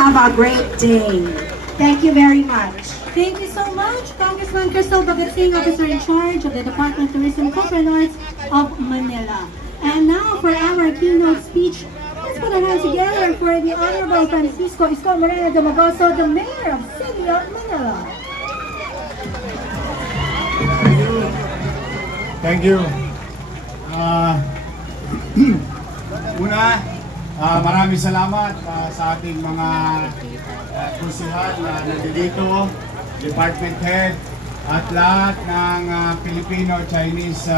have a great day. Thank you very much. Thank you so much, Congressman Crystal Bagatsing, Officer in Charge of the Department of Tourism, Culture and Arts of Manila. And now for our keynote speech, let's put our hands together for the Honorable Francisco Isko Moreno de Magoso, the Mayor of City of Manila. Thank you. Maraming salamat sa ating mga konsehal na nandito, department head, at lahat ng Filipino-Chinese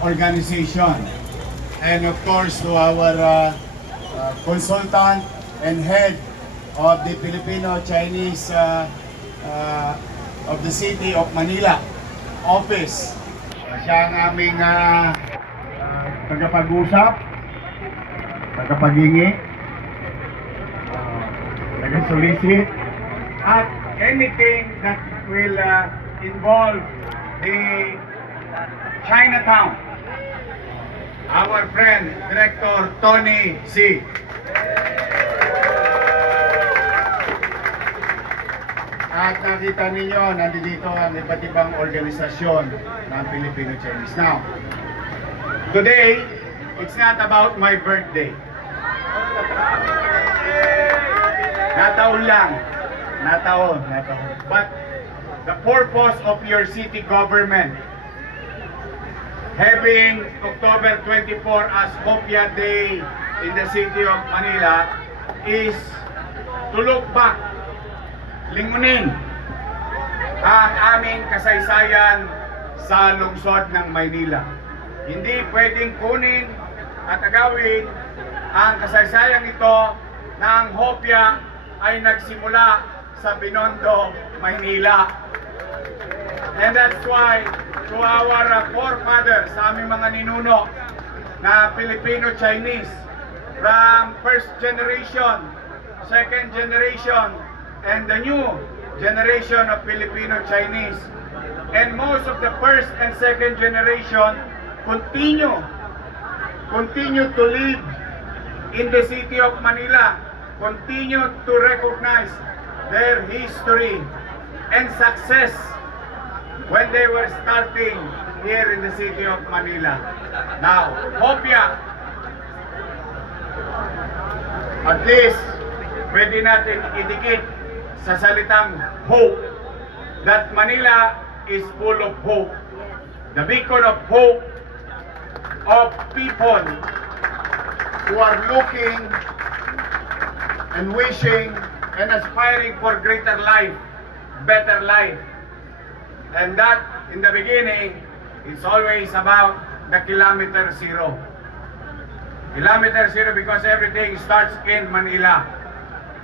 organization. And of course to our consultant and head of the Filipino-Chinese of the City of Manila office. Siya ang aming tagapag-usap, tagapag-hingi, taga-solicit, at anything that will involve the Chinatown. Our friend, Director Tony C. At nakita ninyo, nandito ang iba't ibang organisasyon ng Filipino-Chinese. Now, today, it's not about my birthday. Nataon lang. Nataon. But the purpose of your city government having October 24 as Hopia Day in the City of Manila is to look back, lingunin ang aming kasaysayan sa lungsod ng Maynila. Hindi pwedeng kunin at agawin ang kasaysayang ito na ang Hopia ay nagsimula sa Binondo, Maynila. And that's why to our forefathers, sa aming mga ninuno na Filipino-Chinese, from first generation, second generation, and the new generation of Filipino-Chinese, and most of the first and second generation continue to live in the City of Manila, continue to recognize their history and success when they were starting here in the City of Manila. Now, Hopia, at least pwede natin idikit sa salitang hope, that Manila is full of hope. The beacon of hope of people who are looking and wishing and aspiring for greater life, better life. And that, in the beginning, it's always about the kilometer zero. Kilometer zero because everything starts in Manila.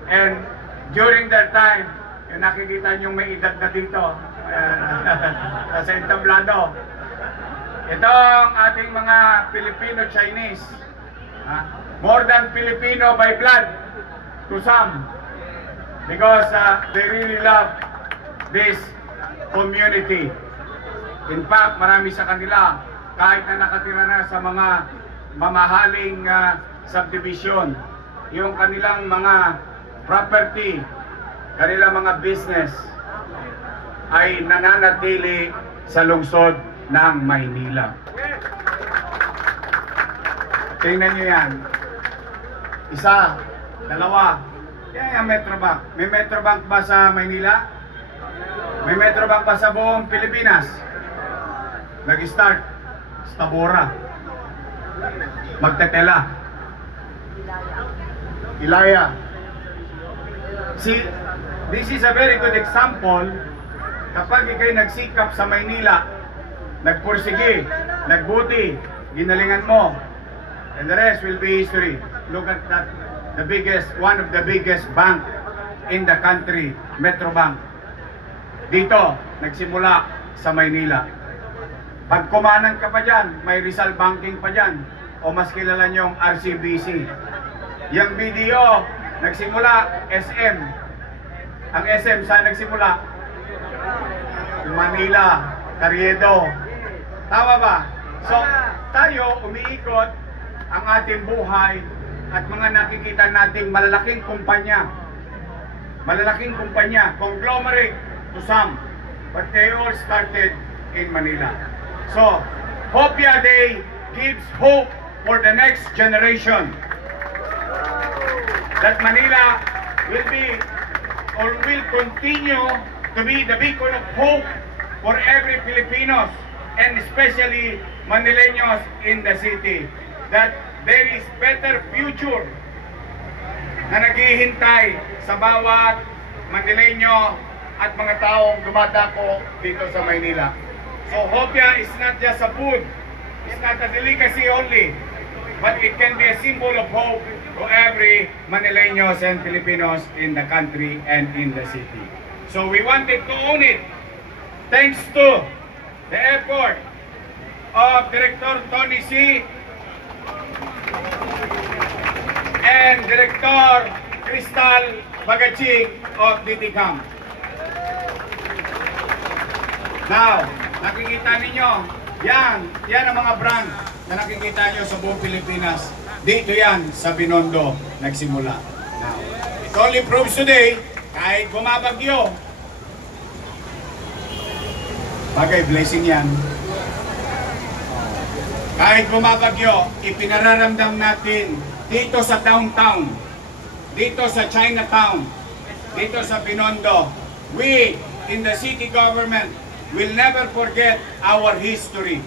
And during that time, yung nakikita nyo may edad na dito, sa entablado. Ito ang ating mga Filipino-Chinese. More than Filipino by blood to some. Because they really love this community. In fact, marami sa kanila, kahit na nakatira na sa mga mamahaling subdivision, yung kanilang mga property, kanilang mga business, ay nananatili sa lungsod ng Maynila. Tingnan nyo yan. Isa, dalawa, yan yung Metrobank. May Metrobank ba sa Maynila? May Metrobank pa sa buong Pilipinas. Nag-start sa Tabora, Magtetela, Ilaya. See, this is a very good example. Kapag ikay nagsikap sa Maynila, nagpursige, nagbuti, ginalingan mo, and the rest will be history. Look at that, one of the biggest bank in the country, Metrobank. Dito, nagsimula sa Maynila. Pag kumanan ka pa dyan, may Rizal Banking pa dyan, o mas kilala nyong RCBC. Yung BDO, nagsimula SM. Ang SM, saan nagsimula? Manila, Carriedo. Tama ba? So, tayo umiikot ang ating buhay at mga nakikita nating malalaking kumpanya malalaking kumpanya, conglomerate to some, but they all started in Manila. So, Hopia Day gives hope for the next generation that Manila will be or will continue to be the beacon of hope for every Filipinos and especially Manileños in the city. That there is better future na naghihintay sa bawat Manileño at mga taong dumadako dito sa Maynila. So Hopia is not just a food, it's not a delicacy only, but it can be a symbol of hope to every Manileños and Filipinos in the country and in the city. So we wanted to own it thanks to the effort of Director Tony C. and Director Crystal Bagaching of DTCAM. Now, nakikita ninyo, yan ang mga brand na nakikita nyo sa buong Pilipinas. Dito yan sa Binondo nagsimula. Now, it only proves today, kahit bumabagyo, bagay blessing yan. Kahit bumabagyo, ipinararamdam natin dito sa downtown, dito sa Chinatown, dito sa Binondo, we in the city government will never forget our history.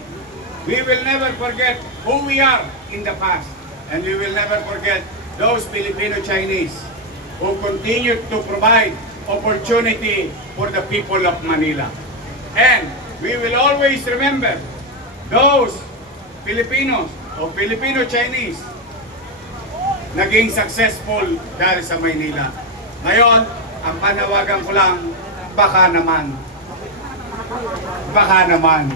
We will never forget who we are in the past. And we will never forget those Filipino-Chinese who continue to provide opportunity for the people of Manila. And we will always remember those Filipinos o Filipino-Chinese naging successful dahil sa Maynila. Ngayon, ang panawagan ko lang, baka naman. Baka naman.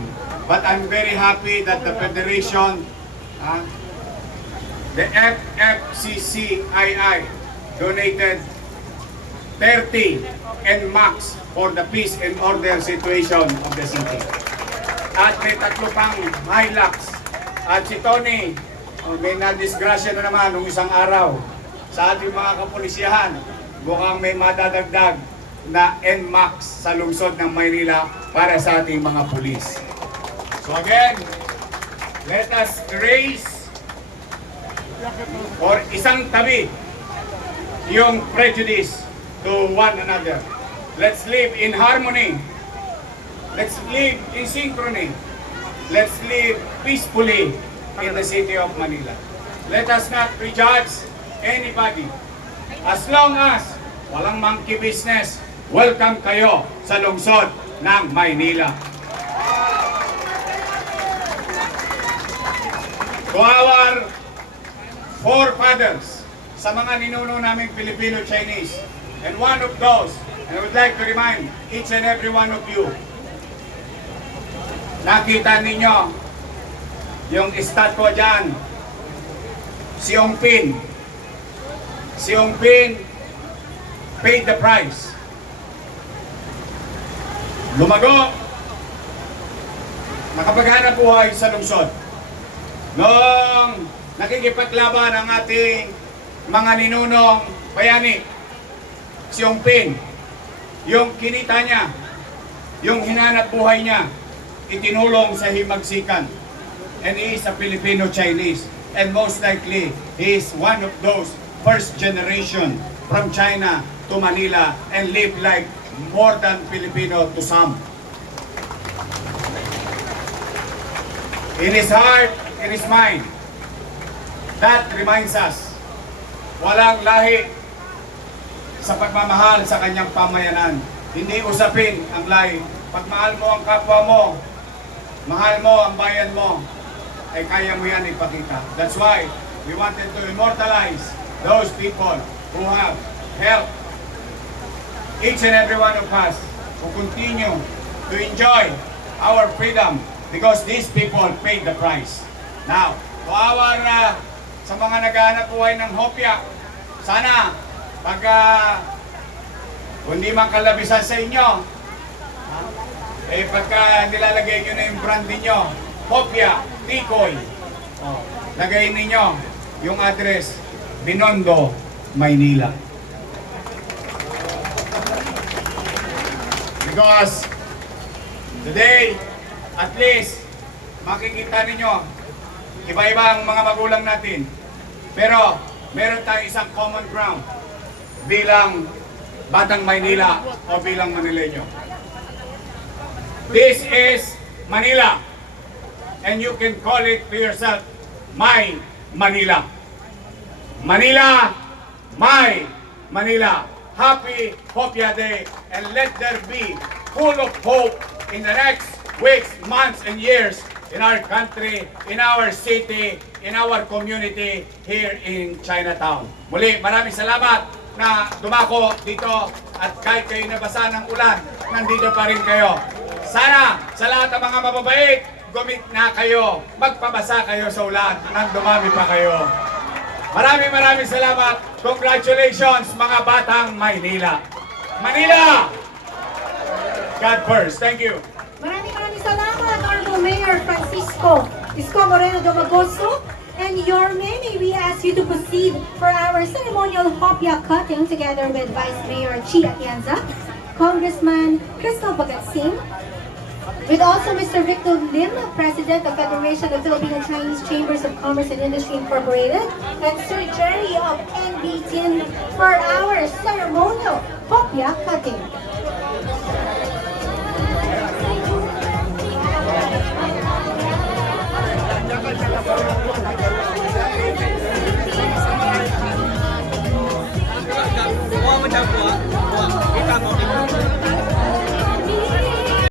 But I'm very happy that the Federation, the FFCCII, donated 30 NMAX for the peace and order situation of the city. At may tatlo pang Hilux. At si Tony, may nadisgrasya na naman nung isang araw sa ating mga kapulisyahan. Mukhang may madadagdag na NMAX sa lungsod ng Maynila para sa ating mga pulis. So again, let us raise or isang tabi yung prejudice to one another. Let's live in harmony. Let's live in synchrony. Let's live peacefully in the city of Manila. Let us not prejudge anybody. As long as walang monkey business, welcome kayo sa lungsod ng Maynila. To our forefathers, sa mga ninuno naming Filipino-Chinese, and one of those, and I would like to remind each and every one of you, nakita ninyo yung estatwa dyan, si Ong Pin. Si Ong Pin paid the price. Lumago, nakapaghanap buhay sa lungsod. Noong nakikipaglaban ang ating mga ninunong bayani, si Ong Pin, yung kinita niya, yung hinanap buhay niya, itinulong sa himagsikan. And he is a Filipino-Chinese. And most likely, he is one of those first generation from China to Manila and live like more than Filipino to some. In his heart, in his mind, that reminds us, walang lahi sa pagmamahal sa kanyang pamayanan. Hindi usapin ang lahi. Pag mahal mo ang kapwa mo, mahal mo ang bayan mo, ay kaya mo yan ipakita. That's why we wanted to immortalize those people who have helped each and every one of us to continue to enjoy our freedom because these people paid the price. Now, to our, sa mga naghahanap buhay ng Hopia, sana pag hindi man kalabisan sa inyo, eh pagka nilalagay nyo na yung brand ninyo, Hopia, Tikoy, lagay ninyo yung address, Binondo, Maynila. Because today, at least, makikita ninyo, iba-iba ang mga magulang natin. Pero, meron tayong isang common ground bilang Batang Maynila o bilang Manileño. This is Manila. And you can call it to yourself, My Manila. Manila, My Manila. Happy Hopia Day, and let there be full of hope in the next weeks, months, and years in our country, in our city, in our community here in Chinatown. Muli, maraming salamat na dumako dito at kahit kayo nabasa ng ulan, nandito pa rin kayo. Sana sa lahat ng mga mababait, gumit na kayo, magpabasa kayo sa ulan nang dumami pa kayo. Maraming salamat. Congratulations mga Batang Maynila. Manila! God first. Thank you. Maraming salamat, Honorable Mayor Francisco Isko Moreno Domagoso. And Yorme, may we ask you to proceed for our ceremonial hopia cutting together with Vice Mayor Chi Atienza, Congressman Crystal Bagatsing, with also Mr. Victor Lim, President of Federation of Filipino-Chinese Chambers of Commerce and Industry Incorporated, and Sir Jerry of NBTIN for our ceremonial hopia cutting.